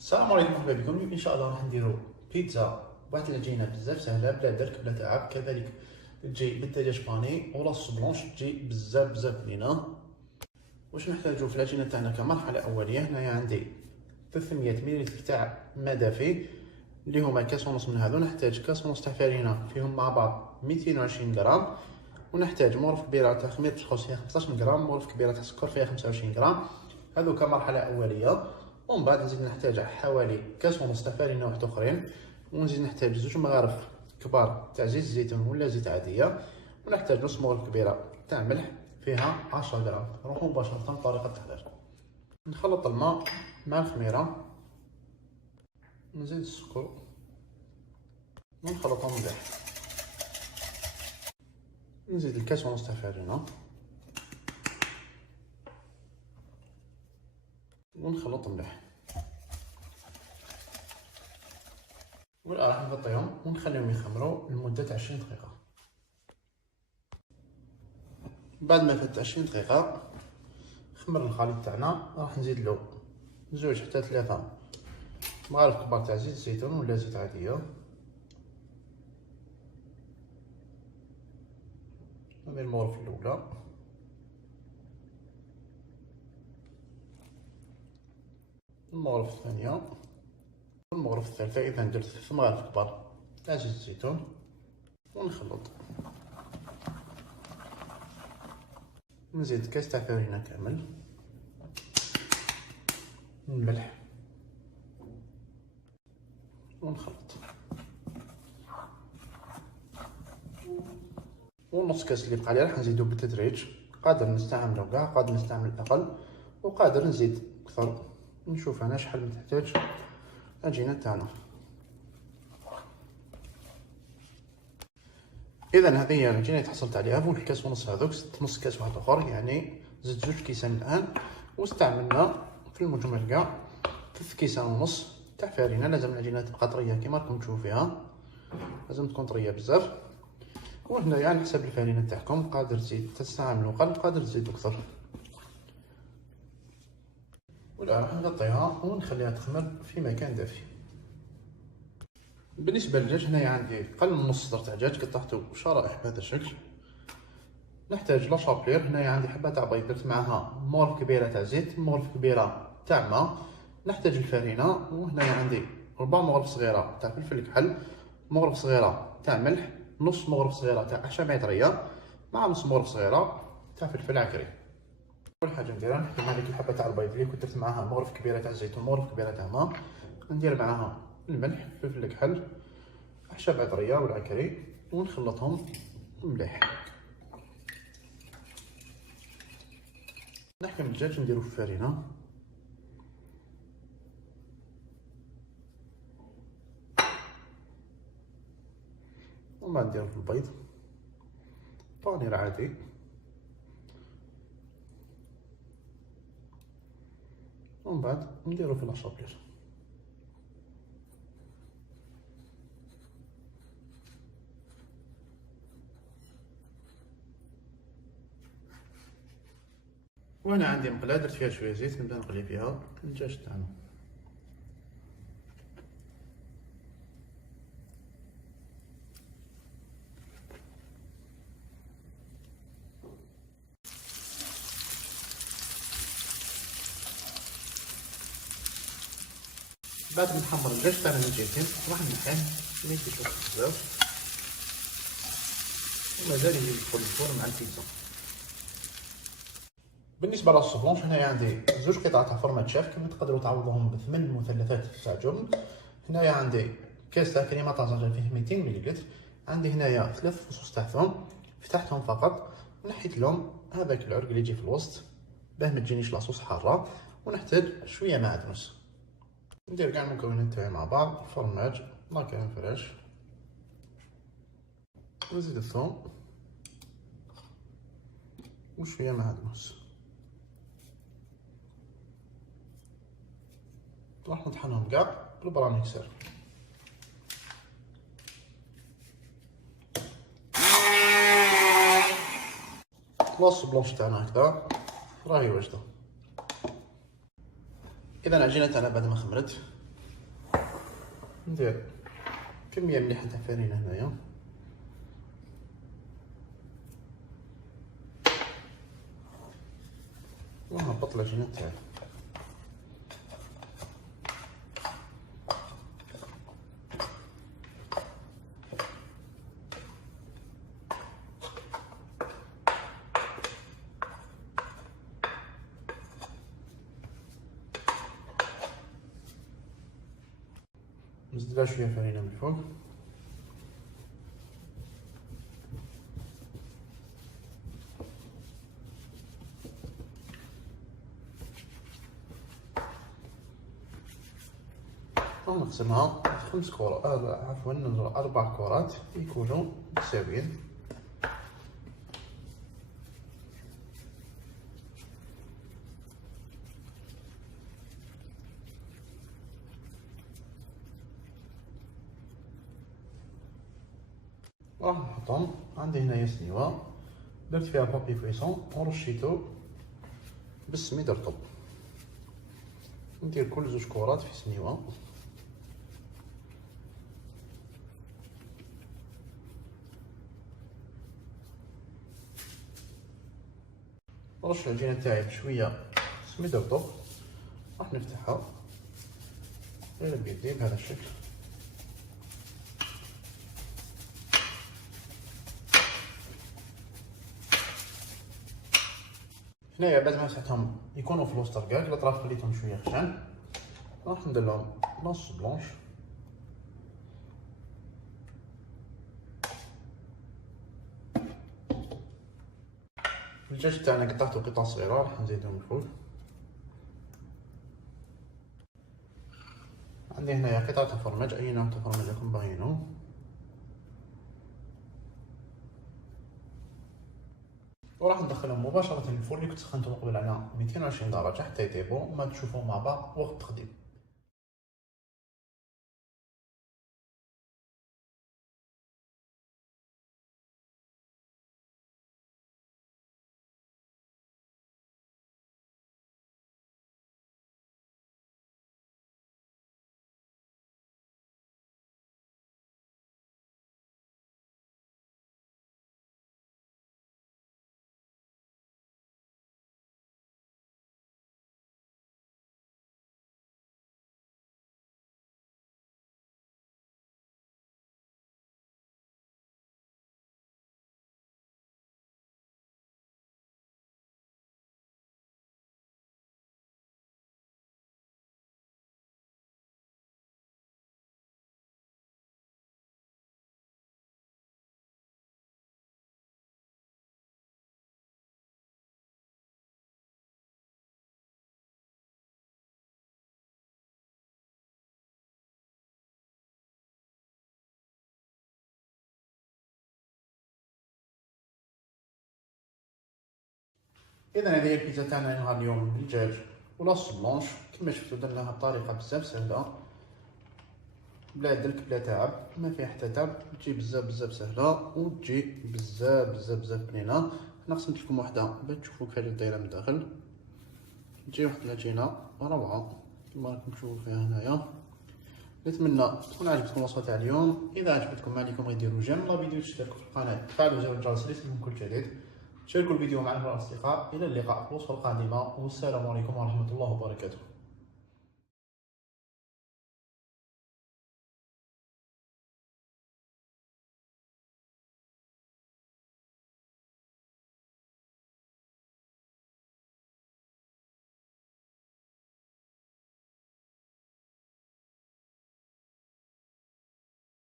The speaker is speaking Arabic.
السلام عليكم، مرحبا بكم. اليوم ان شاء الله راح نديرو بيتزا بواحد العجينه بزاف سهله بلا درك بلا تعب، كذلك تجي بالدجاج باني ولا الصوص بلونش، تجي بزاف بنينه. واش نحتاجو في العجينه تاعنا كمرحله اوليه؟ هنايا عندي 300 ملل تاع ماء دافي اللي هما كاس ونص من هذو، نحتاج كاس ونص تاع فرينه فيهم مع بعض 220 غرام، ونحتاج مورف كبيره تاع خميره الخبز فيها 15 غرام، مورف كبيره تاع السكر فيها 25 غرام. هذو كمرحله اوليه. ومن بعد نزيد نحتاج حوالي كاس ونص تاع فرينه واحد اخرين، ونزيد نحتاج زوج مغارف كبار تاع زيت الزيتون ولا زيت عاديه، ونحتاج نص مغرف كبيره تاع ملح فيها 10 غرام. نروحو مباشره لطريقه التحضير. نخلط الماء مع الخميره، نزيد السكر ونخلطهم مليح، نزيد الكاس ونص تاع فرينه ونخلط مليح، والآن راح نغطيهم ونخليهم يخمروا لمدة 20 دقيقة. بعد ما فات 20 دقيقة خمر الخليط تاعنا، راح نزيد له 2 حتى 3 مغارف كبار تاع زيت الزيتون ولا زيت عادية. هذه المغرف الأولى، المغرف الثانية والمغرف الثالثة. إذا درت 3 مغارف كبار تاع زيت الزيتون ونخلط. نزيد كاس تاع فرينة كامل، الملح ونخلط، ونص كاس اللي بقى لي راح نزيدو بالتدريج. قادر نستعملو كاع، قادر نستعمل اقل، وقادر نزيد اكثر. نشوف انا شحال نحتاج العجينه تاعنا. اذا هذه هي العجينه اللي تحصلت عليها. فوق الكاس ونص هذوك زدت نص كاس واحد اخر، يعني زدت 2 كيسان الان. واستعملنا في المجمل كاع 3 كيسان ونص تاع فرينه. لازم العجينه تبقى طريه كيما راكم تشوفوا فيها، لازم تكون طريه بزاف. وهنايا على حسب الفرينه تاعكم، قادر تزيد تستعملوا قل، قادر تزيدوا اكثر. والآن راح نغطيها ونخليها تخمر في مكان دافي. بالنسبه للدجاج، هنايا عندي قل من نص صدر تاع دجاج قطعته شرائح بهذا الشكل. نحتاج لا شابير. هنايا عندي حبه تاع بيض درت معاها مغرف كبيره تاع زيت، مغرف كبيره تاع ماء. نحتاج الفرينه، وهنايا عندي 4 مغرف صغيره تاع فلفل كحل، مغرف صغيره تاع ملح، نص مغرف صغيره تاع اعشاب عطريه، مع نص مغرف صغيره تاع فلفل عكري. اول حاجه نديرها نحكم هذيك الحبه تاع البيض اللي كنت درت معاها مغرف كبيره تاع الزيتون، مغرف كبيره تاع ماء، ندير معاها الملح، فلفل كحل، اعشاب عطريه والعكري، ونخلطهم مليح. نحكم الدجاج نديرو في الفرينه، ومن بعد نديرو في البيض بانير عادي، ومن بعد نديرو في لاشابير. وانا عندي مقلاة درت فيها شويه زيت، نبدا نقلي فيها الدجاج تاعنا. بعد ما نحمر الدجاج تاعنا من جهتين راح نلحيه ما يطيبش بزاف، ومازال يجي يدخل الفرن مع البيتزا. بالنسبه للصوص بلونش، هنايا عندي 2 قطع تاع فرمات شيف، كما تقدروا تعوضوهم ب8 مثلثات تاع جبن. هنايا عندي كاس تاع كريمه طازجه فيه 200 ملل. عندي هنايا 3 فصوص تاع ثوم فتحتهم فقط، ونحيت لهم هذاك العرق اللي يجي في الوسط باه ما تجينيش لاصوص حاره. ونحتاج شويه معدنوس. ندير كاع المكونات تاعي مع بعض، فرماج، لا كريم فريش، ونزيد الثوم وشويه معدنوس. راح نطحنهم كاع بالبراميكسر. خلاص البلونش تاعنا هكذا راهي واجده. اذا العجينه تاعنا بعد ما خمرت ندير كمية مليحة تاع فرينة هنايا، ونهبط العجينة تاعي. نزيد لها شوية فرينة من الفوق، ونقسمها 5 كرات، عفوا 4 كرات يكونوا متساويين. راح نحطهم. عندي هنايا سنيوة درت فيها بابي كويسون ورشيتو بالسميد رطب. ندير كل 2 كرات في سنيوة، نرش العجينة تاعي بشوية سميد رطب، راح نفتحها غير بيدي بهذا الشكل. هنايا بعد ما مسحتهم يكونوا في الوسط رقاق، الاطراف خليتهم شويه خشن، راح ندير لهم نص بلونش. الدجاج تاعنا قطعته قطع صغيره، راح نزيدهم من فوق. عندي هنايا قطعه فرماج، اي نوع تاع فرماج راكم باغينو. وراح ندخلهم مباشرة للفرن اللي كنت سخنته قبل على 220 درجة حتى يطيبوا وما تشوفوا مع بعض وقت التقديم. اذا هذه هي البيتزا تاعنا نهار اليوم بالدجاج ولاص بلونش. كما شفتوا درناها بطريقه بزاف سهله، بلا درك بلا تعب، ما فيها حتى تعب، تجي بزاف سهله وتجي بزاف بنينه. انا قسمت لكم وحده باش تشوفوا كيفاش دايره من الداخل. تجي واحد العجينه روعه كما راكم تشوفوا فيها هنايا. نتمنى تكون عجبتكم الوصفه تاع اليوم. اذا عجبتكم ما عليكم غير ديروا جيم لا فيديو، تشتركوا في القناه، تفعلوا زر الجرس ليصلكم كل جديد، شاركوا الفيديو مع الاصدقاء. الى اللقاء في الوصفه القادمه، والسلام عليكم ورحمه الله وبركاته.